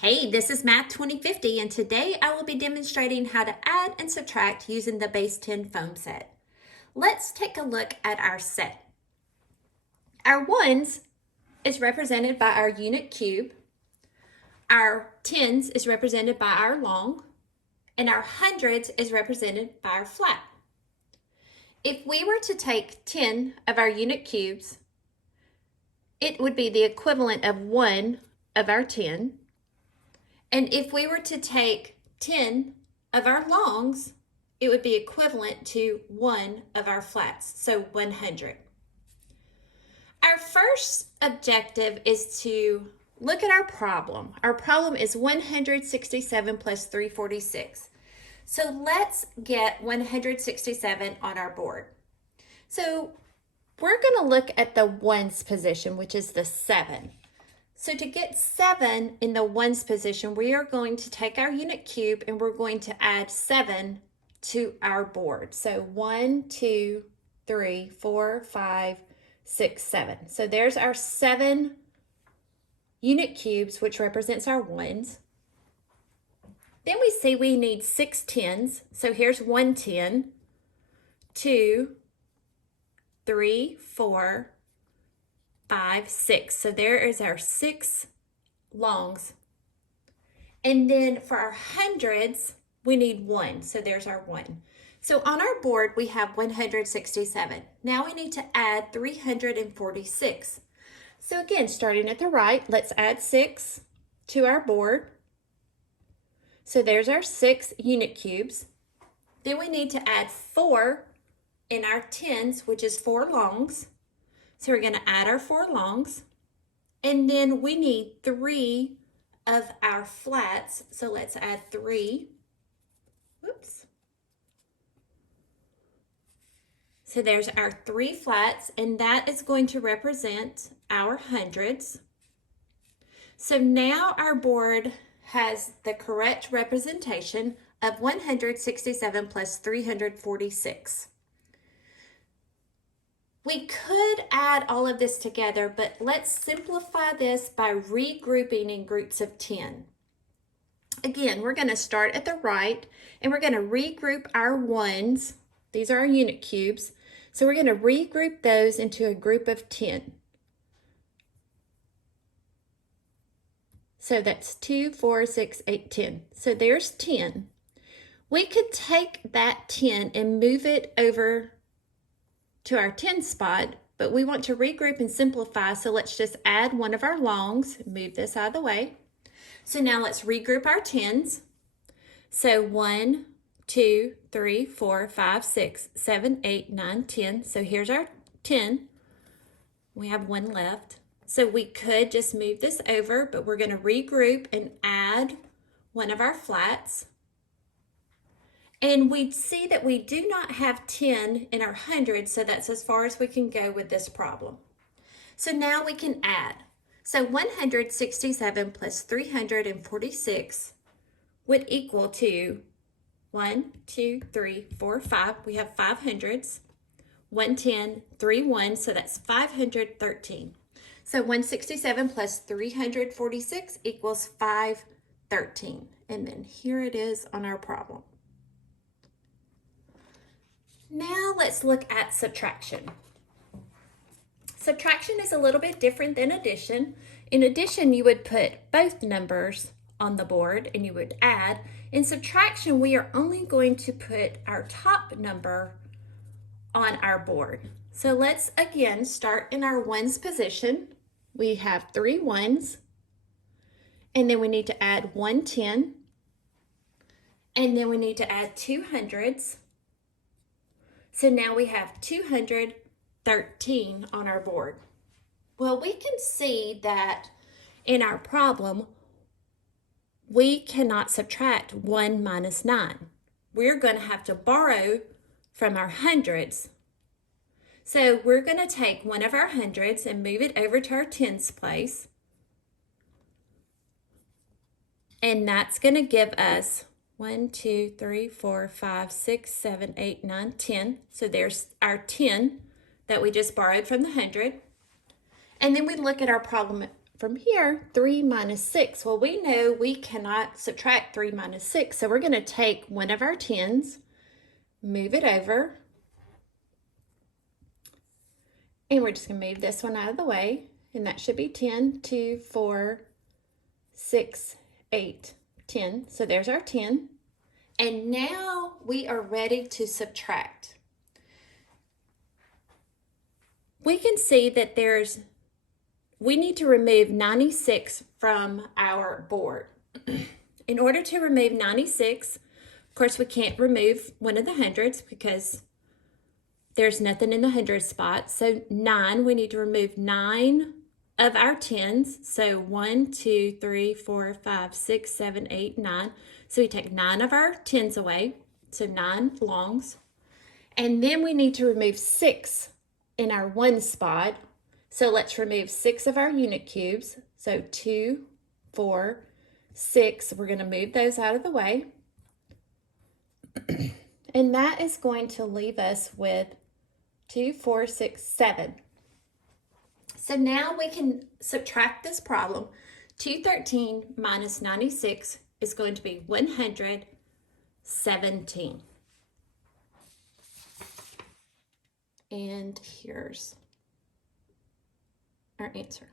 Hey, this is Math 2050, and today I will be demonstrating how to add and subtract using the base 10 foam set. Let's take a look at our set. Our ones is represented by our unit cube, our tens is represented by our long, and our hundreds is represented by our flat. If we were to take 10 of our unit cubes, it would be the equivalent of 1 of our 10. And if we were to take 10 of our longs, it would be equivalent to 1 of our flats, so 100. Our first objective is to look at our problem. Our problem is 167 plus 346. So let's get 167 on our board. So we're going to look at the ones position, which is the 7. So to get 7 in the ones position, we are going to take our unit cube and we're going to add 7 to our board. So 1, 2, 3, 4, 5, 6, 7. So there's our 7 unit cubes, which represents our ones. Then we see we need 6 tens. So here's 1 10, 2, 3, 4, 5, 6. So there is our 6 longs. And then for our hundreds, we need 1. So there's our 1. So on our board, we have 167. Now we need to add 346. So again, starting at the right, let's add 6 to our board. So there's our 6 unit cubes. Then we need to add 4 in our tens, which is 4 longs. So we're going to add our 4 longs, and then we need 3 of our flats. So let's add 3. Whoops. So there's our 3 flats, and that is going to represent our hundreds. So now our board has the correct representation of 167 plus 346. We could add all of this together, but let's simplify this by regrouping in groups of 10. Again, we're going to start at the right, and we're going to regroup our ones. These are our unit cubes. So we're going to regroup those into a group of 10. So that's 2, 4, 6, 8, 10. So there's 10. We could take that 10 and move it over to our 10 spot, but we want to regroup and simplify, so let's just add one of our longs, move this out of the way. So now let's regroup our tens. So 1, 2, 3, 4, 5, 6, 7, 8, 9, 10. So here's our 10. We have 1 left. So we could just move this over, but we're going to regroup and add one of our flats. And we see that we do not have 10 in our hundreds, so that's as far as we can go with this problem. So now we can add. So 167 plus 346 would equal to 1, 2, 3, 4, 5. We have 5 hundreds. 110, 3 ones, so that's 513. So 167 plus 346 equals 513. And then here it is on our problem. Now let's look at subtraction. Subtraction is a little bit different than addition. In addition, you would put both numbers on the board and you would add. In subtraction, we are only going to put our top number on our board. So let's again start in our ones position. We have 3 ones, and then we need to add 1 10, and then we need to add 2 hundreds. So now we have 213 on our board. Well, we can see that in our problem, we cannot subtract 1 minus 9. We're going to have to borrow from our hundreds. So we're going to take one of our hundreds and move it over to our tens place. And that's going to give us 1, 2, 3, 4, 5, 6, 7, 8, 9, 10. So there's our 10 that we just borrowed from the 100. And then we look at our problem from here, 3 minus 6. Well, we know we cannot subtract 3 minus 6, so we're going to take one of our 10s, move it over, and we're just going to move this one out of the way, and that should be 10, 2, 4, 6, 8, 10. So there's our 10. And now we are ready to subtract. We can see that we need to remove 96 from our board. In order to remove 96, of course, we can't remove one of the hundreds because there's nothing in the hundred spot. So 9, we need to remove 9 of our 10s. So 1, 2, 3, 4, 5, 6, 7, 8, 9. So we take 9 of our 10s away. So 9 longs. And then we need to remove 6 in our 1 spot. So let's remove 6 of our unit cubes. So 2, 4, 6. We're going to move those out of the way. And that is going to leave us with 2, 4, 6, 7. So now we can subtract this problem. 213 minus 96 is going to be 117. And here's our answer.